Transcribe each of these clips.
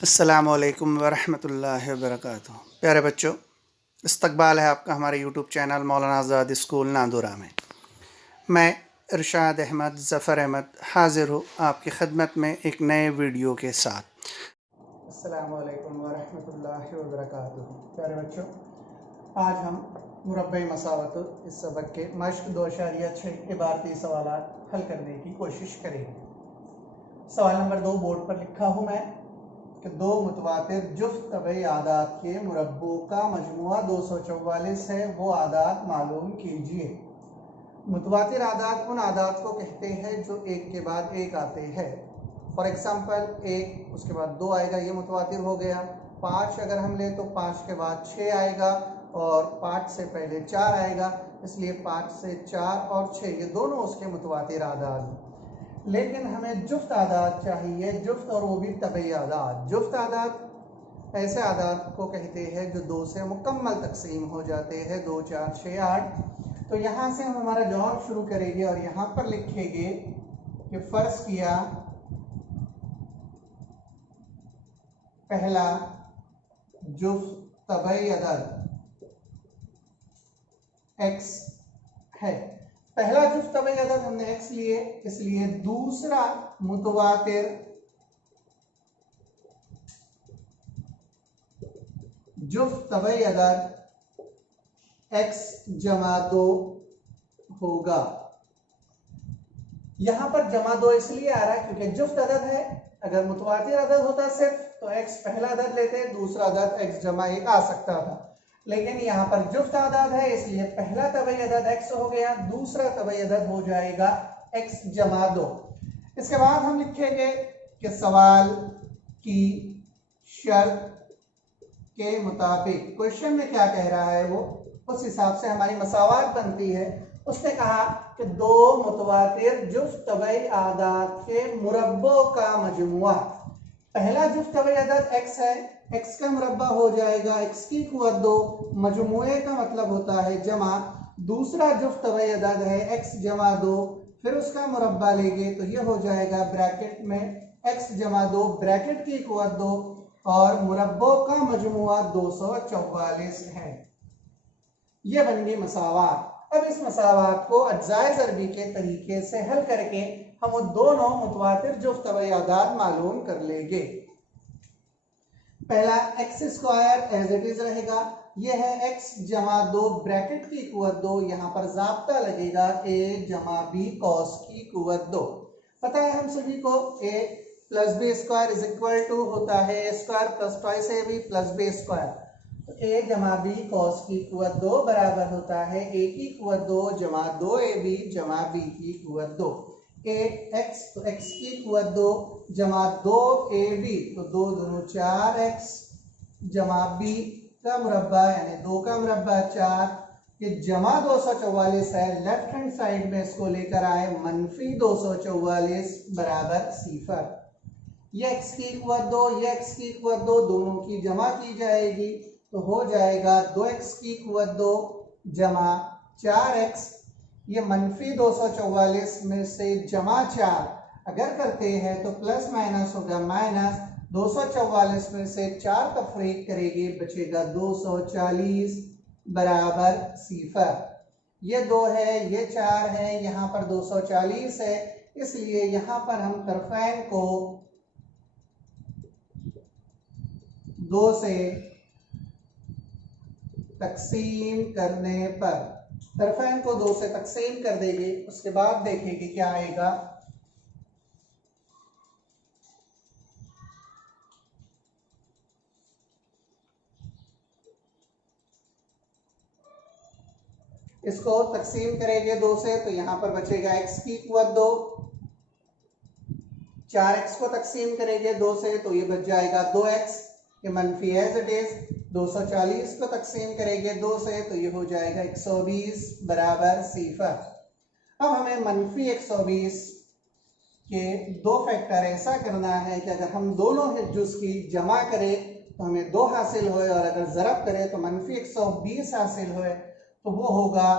अस्सलामु अलैकुम वरहमतुल्लाहि वबरकातुहू। प्यारे बच्चों, इस्तकबाल है आपका हमारे यूट्यूब चैनल मौलाना आज़ाद स्कूल नांदुरा में। मैं इरशाद अहमद ज़फ़र अहमद हाज़िर हूँ आपकी खिदमत में एक नए वीडियो के साथ। अस्सलामु अलैकुम वरहमतुल्लाहि वबरकातुहू। प्यारे बच्चों, आज हम मुरब्बे मसावत इस सबक के मश्क 2.6 इबारती सवालात हल करने की कोशिश करेंगे। सवाल नंबर 2 बोर्ड पर लिखा हूँ मैं कि दो मुतवातिर जुफ्त तबई आदात के मुरब्बों का मजमुआ 244 है, वो आदात मालूम कीजिए। मुतवातिर आदात उन आदात को कहते हैं जो एक के बाद एक आते हैं। फॉर एग्जाम्पल, एक उसके बाद 2 आएगा, ये मुतवातिर हो गया। 5 अगर हम ले तो 5 के बाद 6 आएगा और 5 से पहले 4 आएगा, इसलिए 5 से 4 और 6 ये दोनों उसके मुतवातिर आदात हैं। लेकिन हमें जुफ्त आदात चाहिए, जुफ्त, और वो भी तबई आदात। जुफ्त आदात ऐसे आदात को कहते हैं जो 2 से मुकम्मल तकसीम हो जाते हैं, 2, 4, 6, 8। तो यहाँ से हम हमारा जवाब शुरू करेंगे और यहाँ पर लिखेंगे कि फ़र्ज़ किया पहला जुफ्त तबई अदद x है। पहला जुफ्त तबई अदद हमने x लिए, इसलिए दूसरा मुतवातिर जुफ्त तबई अदद x जमा 2 होगा। यहां पर जमा 2 इसलिए आ रहा है क्योंकि जुफ्त अदद है। अगर मुतवातिर अदद होता सिर्फ तो x पहला अदद लेते, दूसरा अदद x जमा 1 आ सकता था, लेकिन यहाँ पर जुफ्त आदाद है इसलिए पहला तबई अदद x हो गया, दूसरा तबई अदद हो जाएगा x जमा 2। इसके बाद हम लिखेंगे कि सवाल की शर्त के मुताबिक, क्वेश्चन में क्या कह रहा है वो उस हिसाब से हमारी मसावात बनती है। उसने कहा कि दो मुतवातिर जुफ्त तबई आदाद के मुरब्बों का मजमुआ। पहला जुफ्त तबई अदद x है, x का मुरब्बा हो जाएगा x की कुव्वत 2, मजमुए का मतलब होता है जमा। दूसरा जुफ्त तबई अदद है x जमा 2, फिर उसका मुरब्बा लेंगे तो ये हो जाएगा ब्रैकेट में x जमा 2, ब्रैकेट की कुव्वत 2 और मुरब्बों का मजमुआ 244 है। ये बन गई मसावात। अब इस मसावात को अज्जाए ज़रबी के तरीके से हल करके हम वो दोनों मुतवातिर जुफ्त तबई आदाद मालूम कर लेंगे। पहला x square as it is रहेगा, यह है x जमा 2 ब्रैकेट की कुव्वत 2, यहाँ पर ज़ाब्ता लगेगा a जमा b कॉस की कुव्वत 2। पता है हम सभी को a plus B square is equal to होता है a square plus twice ab plus b square. तो a जमा b कॉस की कुव्वत 2 बराबर होता है a की कुव्वत 2 जमा 2ab जमा b की कुव्वत 2। x तो x की कुव्वत 2 जमा 2ab तो 2 दूनी 4x जमा b का मुरब्बा यानी 2 का मुरब्बा 4, ये जमा 244 है। लेफ्ट हैंड साइड में इसको लेकर आए, मनफी 244 बराबर 0। ये x की कुव्वत 2, ये x की कुव्वत 2 दोनों की जमा की जाएगी तो हो जाएगा 2x की कुव्वत 2 जमा 4x। ये मनफी 244 में से जमा 4 अगर करते हैं तो प्लस माइनस होगा माइनस, 244 में से 4 तफरीक करेंगे बचेगा 240 बराबर 0। ये 2 है, ये 4 है, यहाँ पर 240 है, इसलिए यहाँ पर हम तरफैन को 2 से तकसीम करने पर, तरफैन को 2 से तकसीम कर देंगे। उसके बाद देखेंगे क्या आएगा। इसको तकसीम करेंगे 2 से तो यहाँ पर बचेगा x की कुव्वत 2, 4x को तकसीम करेंगे 2 से तो ये बच जाएगा 2x, ये मनफी एज इट इज। 240 को तकसीम करेंगे 2 से तो ये हो जाएगा 120 बराबर 0। अब हमें मनफी 120 के 2 फैक्टर ऐसा करना है कि अगर हम दोनों जुज़ की जमा करें तो हमें 2 हासिल होए, और अगर ज़रब करें तो मनफी 120 हासिल होए तो वो होगा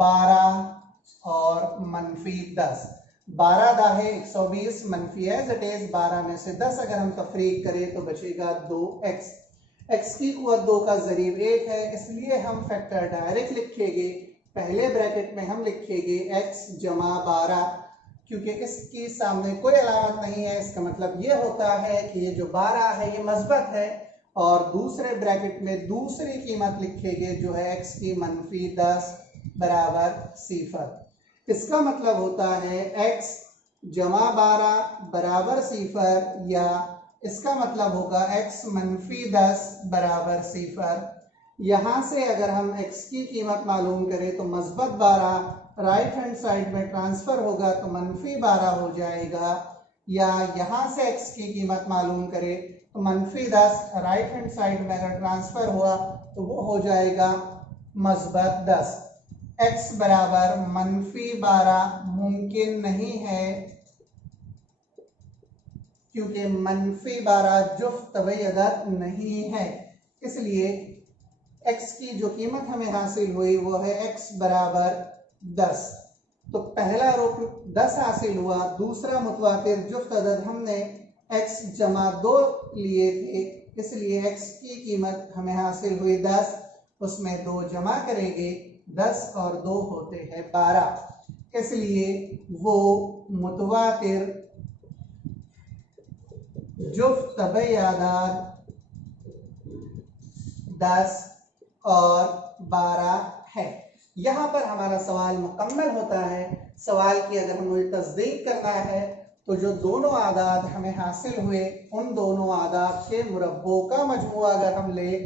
12 और मनफी 10। 12 दाहे 120 मनफी एज इट इज 12 में से 10 अगर हम तफरीक करें तो बचेगा 2x। x की कुव्वत 2 का ज़रीब 1 है, इसलिए हम फैक्टर डायरेक्ट लिखेंगे। पहले ब्रैकेट में हम लिखेंगे x जमा 12, क्योंकि इसकी सामने कोई अलामत नहीं है, इसका मतलब ये होता है कि ये जो 12 है ये मस्बत है। और दूसरे ब्रैकेट में दूसरी कीमत लिखेंगे जो है x की मनफी 10 बराबर 0। इसका मतलब होता है x जमा 12 बराबर 0, या इसका मतलब होगा x मनफी 10 बराबर 0। यहाँ से अगर हम x की कीमत मालूम करें तो मस्बत 12 राइट हैंड साइड में ट्रांसफर होगा तो मनफी 12 हो जाएगा, या यहाँ से x की कीमत मालूम करें तो मनफी 10 राइट हैंड साइड में अगर ट्रांसफर हुआ तो वो हो जाएगा मस्बत 10। x बराबर मनफी 12 मुमकिन नहीं है, क्योंकि मनफी 12 जुफ्त तबई अदद नहीं है, इसलिए x की जो कीमत हमें हासिल हुई वो है x बराबर 10। तो पहला रूप 10 हासिल हुआ, दूसरा मुतवातिर जुफ्त अदद हमने x जमा 2 लिए थे, इसलिए x की कीमत हमें हासिल हुई 10, उसमें 2 जमा करेंगे, 10 और 2 होते हैं 12, इसलिए वो मुतवातिर जुफ्त तबई आदाद 10 और 12 है। यहाँ पर हमारा सवाल मुकम्मल होता है। सवाल की अगर हमें तस्दीक करना है तो जो दोनों आदाद हमें हासिल हुए उन दोनों आदाद के मुरब्बों का मजमुआ अगर हम ले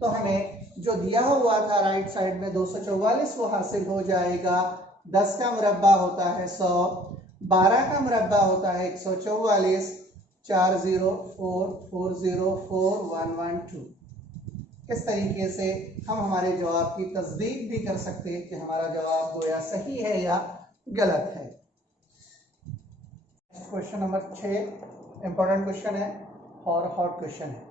तो हमें जो दिया हुआ था राइट साइड में 244 वो हासिल हो जाएगा। 10 का मुरब्बा होता है 100, 12 का मुरब्बा होता है 144, 4 0 4 4 0 4 1 1 2। इस तरीके से हम हमारे जवाब की तस्दीक भी कर सकते हैं कि हमारा जवाब गोया सही है या गलत है। क्वेश्चन नंबर 6 इंपॉर्टेंट क्वेश्चन है और हॉट क्वेश्चन है।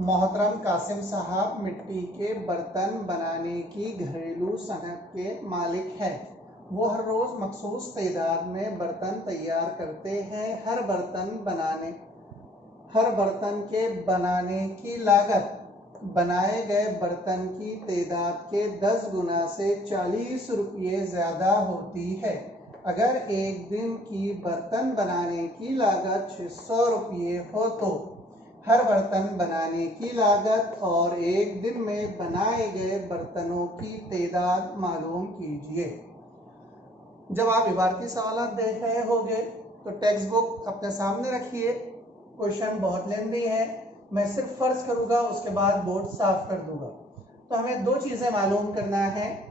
मोहतरम कासिम साहब मिट्टी के बर्तन बनाने की घरेलू सनत के मालिक हैं। वो हर रोज़ मखसूस तादाद में बर्तन तैयार करते हैं। हर बर्तन के बनाने की लागत बनाए गए बर्तन की तादाद के 10 गुना से 40 रुपये ज़्यादा होती है। अगर एक दिन की बर्तन बनाने की लागत 600 रुपये हो तो हर बर्तन बनाने की लागत और एक दिन में बनाए गए बर्तनों की तादाद मालूम कीजिए। जब आप इबारती सवाल देख रहे होंगे तो टेक्स्ट बुक अपने सामने रखिए। क्वेश्चन बहुत लेंदी है, मैं सिर्फ फर्ज करूंगा, उसके बाद बोर्ड साफ कर दूंगा। तो हमें 2 चीज़ें मालूम करना है,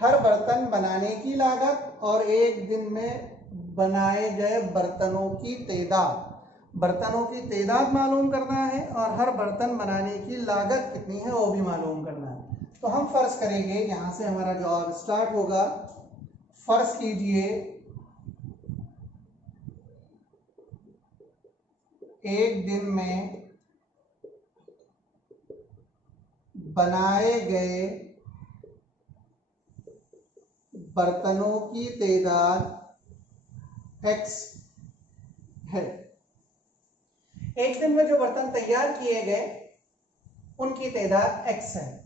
हर बर्तन बनाने की लागत और एक दिन में बनाए गए बर्तनों की तादाद। बर्तनों की तादाद मालूम करना है और हर बर्तन बनाने की लागत कितनी है वो भी मालूम करना है। तो हम फर्ज करेंगे, यहाँ से हमारा जवाब स्टार्ट होगा। फर्ज कीजिए एक दिन में बनाए गए बर्तनों की तादाद x है। एक दिन में जो बर्तन तैयार किए गए उनकी तादाद x है,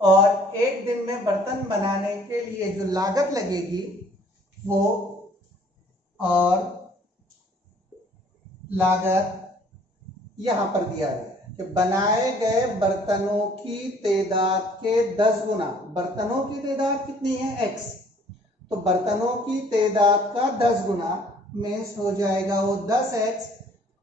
और एक दिन में बर्तन बनाने के लिए जो लागत लगेगी वो, और लागत यहां पर दिया है कि बनाए गए बर्तनों की तादाद के 10 गुना। बर्तनों की तादाद कितनी है x, तो बर्तनों की तादाद का 10 गुना मीन्स हो जाएगा वो 10x।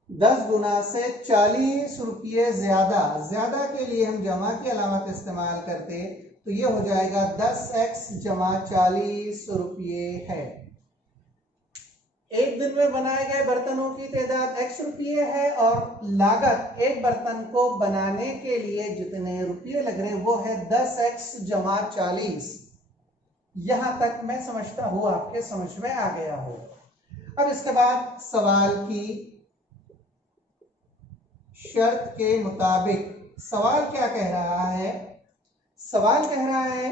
10 गुना से 40 रुपये ज्यादा के लिए हम जमा की अलामत इस्तेमाल करते तो ये हो जाएगा 10x जमा 40 रुपये है। एक दिन में बनाए गए बर्तनों की तादाद x रुपये है और लागत एक बर्तन को बनाने के लिए जितने रुपये लग रहे हैं वो है 10x जमा 40। यहां तक मैं समझता हूं आपके समझ में आ गया हो। अब इसके बाद सवाल की शर्त के मुताबिक सवाल क्या कह रहा है? सवाल कह रहा है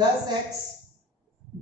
10x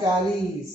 40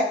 x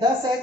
10x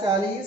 40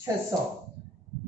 600۔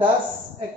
10x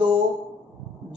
2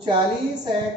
40x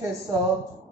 600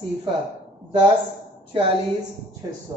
0۔ 10 40 600،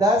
10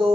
2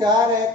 4x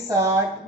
60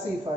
0۔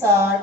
60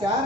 4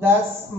10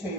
6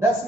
10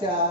4۔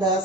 10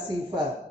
0۔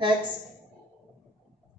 x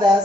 10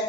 x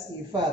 0۔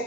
x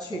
6،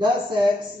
10x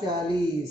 40۔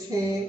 6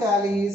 40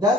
10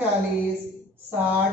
40، 60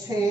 6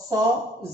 100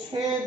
6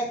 x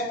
x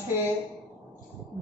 6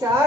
4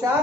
4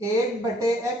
1/x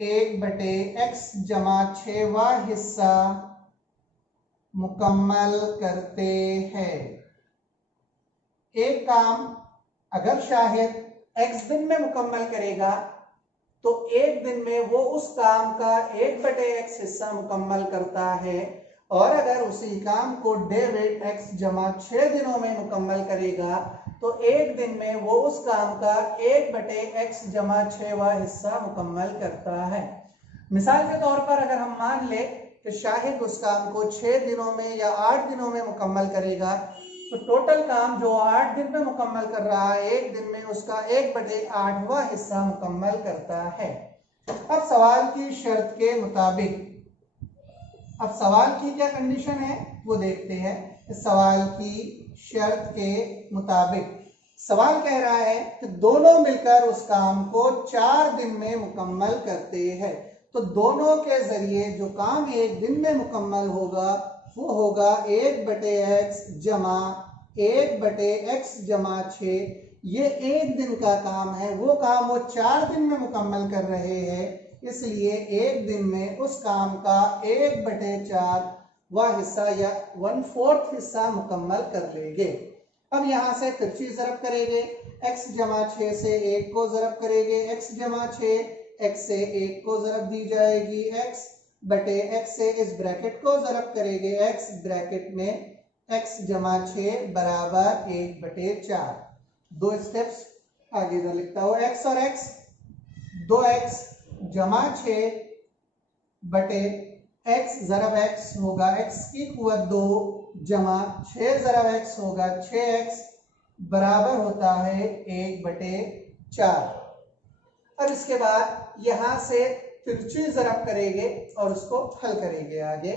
1/x जमा 6वां हिस्सा मुकम्मल करते हैं। एक काम अगर शाहिद x दिन में मुकम्मल करेगा तो एक दिन में वो उस काम का 1/x हिस्सा मुकम्मल करता है, और अगर उसी काम को डेविड x जमा 6 दिनों में मुकम्मल करेगा तो एक दिन में वो उस काम का 1/x जमा 6वां हिस्सा मुकम्मल करता है। मिसाल के तौर पर अगर हम मान ले कि शाहिद उस काम को 6 दिनों में या 8 दिनों में मुकम्मल करेगा, तो टोटल काम जो 8 दिन में मुकम्मल कर रहा है, एक दिन में उसका 1/8वां हिस्सा मुकम्मल करता है। अब सवाल की शर्त के मुताबिक, अब सवाल की क्या कंडीशन है वो देखते हैं। सवाल की शर्त के मुताबिक सवाल कह रहा है कि दोनों मिलकर उस काम को 4 दिन में मुकम्मल करते हैं, तो दोनों के जरिए जो काम एक दिन में मुकम्मल होगा वो होगा 1/x जमा 1/x जमा 6। ये एक दिन का काम है, वो काम वो 4 दिन में मुकम्मल कर रहे हैं, इसलिए एक दिन में उस काम का 1/4वां हिस्सा या 1/4 हिस्सा मुकम्मल कर लेंगे। अब यहाँ से तिरछी ज़रब करेंगे, x जमा 6 से 1 को ज़रब करेंगे, x जमा 6, x से 1 को ज़रब दी जाएगी, x बटे x से इस ब्रैकेट को ज़रब करेंगे, x ब्रैकेट में x जमा 6 बराबर 1/4। दो स्टेप्स आगे इधर लिखता हूँ, x और x, 2x जमा 6 बटे x ज़रब x होगा x की कुवत 2 जमा 6 ज़रब x होगा 6x बराबर होता है 1/4। अब इसके बाद यहां से तिरछी ज़रब करेंगे और उसको हल करेंगे आगे।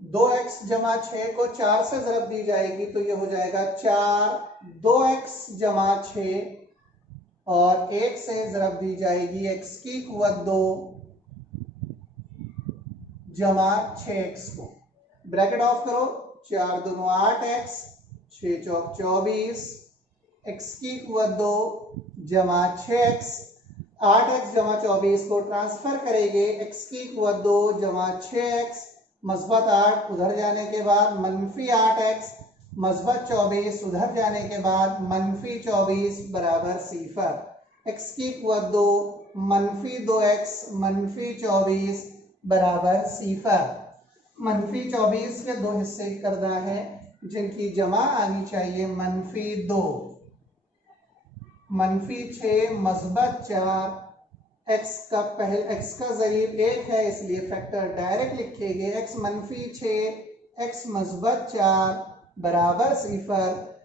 दो एक्स जमा 6 को 4 से ज़रब दी जाएगी तो ये हो जाएगा 4, 2x जमा 6 और 1 से ज़रब दी जाएगी x की कुवत 2 जमा 6x को। ब्रैकेट ऑफ करो, 4 दूनी 8x, 6 चौक 24, x की कुवत 2 जमा 6x, 8x जमा 24 को ट्रांसफर करेंगे, x की कुवत 2 जमा 6x, मस्बत 8 उधर जाने के बाद मनफी 8x, मस्बत 24 उधर जाने के बाद मनफी 24 बराबर 0। x की कुवत 2 मनफी 2x मनफी 24 बराबर 0। मनफी 24 के दो हिस्से करना है जिनकी जमा आनी चाहिए मनफी 2, मनफी 6 मस्बत 4, x का ज़रीब 1 है इसलिए फैक्टर डायरेक्ट लिखेंगे, x मनफी 6 x मस्बत 4 बराबर 0।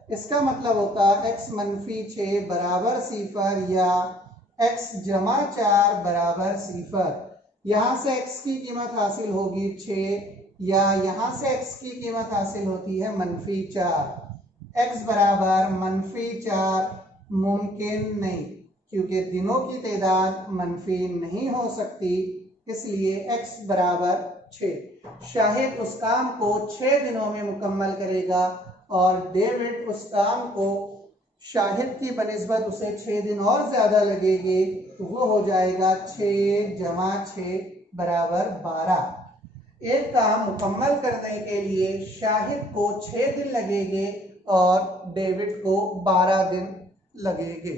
इसका मतलब होगा x मनफी 6 बराबर 0 या x जमा 4 बराबर 0। यहाँ से x की कीमत हासिल होगी 6 या यहाँ से x की कीमत हासिल होती है मनफी 4। x बराबर मनफी 4 मुमकिन नहीं, क्योंकि दिनों की तादाद मनफी नहीं हो सकती, इसलिए x बराबर 6। शाहिद उस काम को 6 दिनों में मुकम्मल करेगा और डेविड उस काम को शाहिद की बनिस्बत उसे 6 दिन और ज्यादा लगेंगे, तो वो हो जाएगा 6 जमा 6 बराबर 12। एक काम मुकम्मल करने के लिए शाहिद को 6 दिन लगेंगे और डेविड को 12 दिन लगेंगे।